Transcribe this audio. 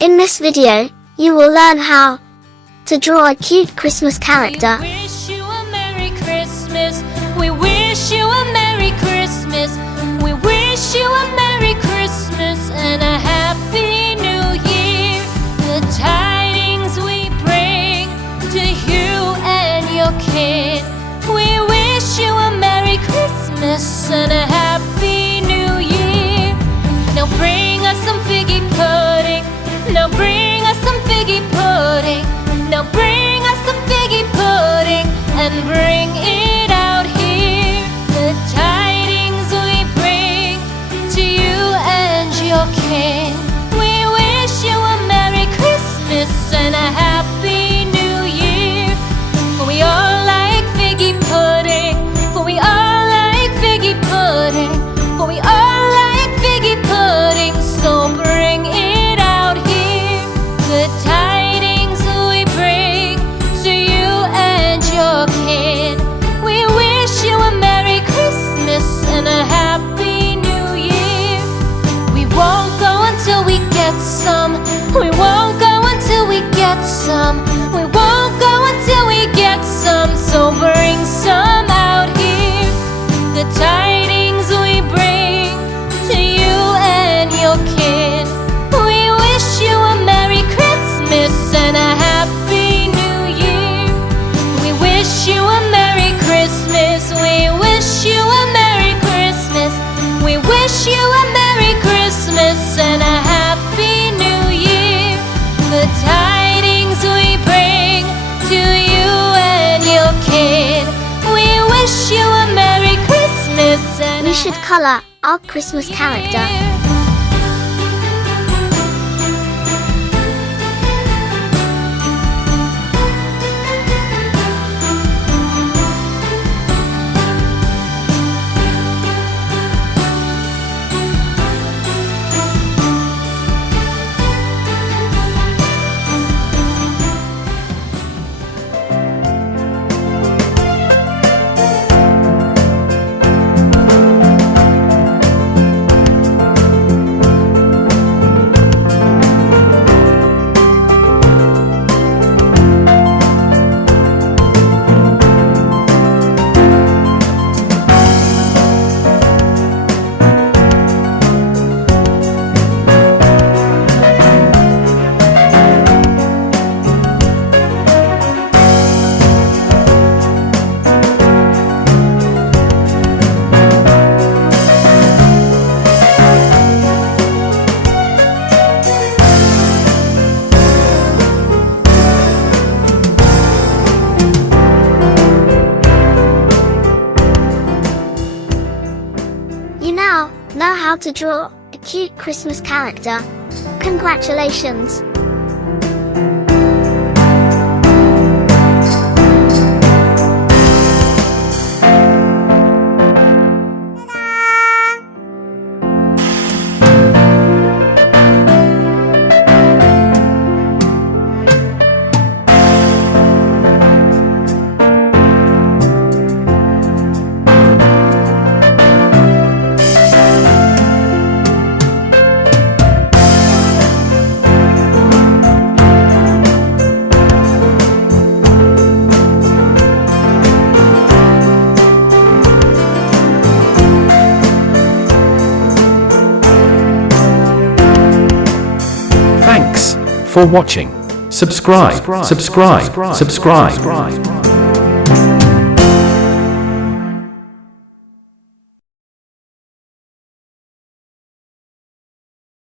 In this video, you will learn how to draw a cute Christmas character. We wish you a Merry Christmas. We wish you a Merry Christmas. We wish you a Merry Christmas and a Happy New Year. The tidings we bring to you and your kid. We wish you a Merry Christmas and a Happy New Year. Now bring us some figgy pudding. Now bring us some figgy pudding. Now bring us some figgy pudding and bring it out here. The tidings we bring to you and your kin. We wish you a Merry Christmas and a Happy New Year. For we all like figgy pudding. For we all like figgy pudding. For we all like figgy pudding. So bring it out here. The tidings we bring to you and your kin. We wish you a Merry Christmas and a Happy New Year. We won't go until we get some. We won't go until we get some. We won't go until we get some. So bring some out here. The tidings we bring to you and your kin. We wish you a Merry Christmas and a Happy New Year. We wish you a Merry Christmas. We wish you a Merry Christmas. We wish you a Merry Christmas and a Happy New Year. The tidings we bring to you and your kid. We wish you a Merry Christmas and We should color our Christmas character. You now know how to draw a cute Christmas character. Congratulations! Thanks for watching. Subscribe.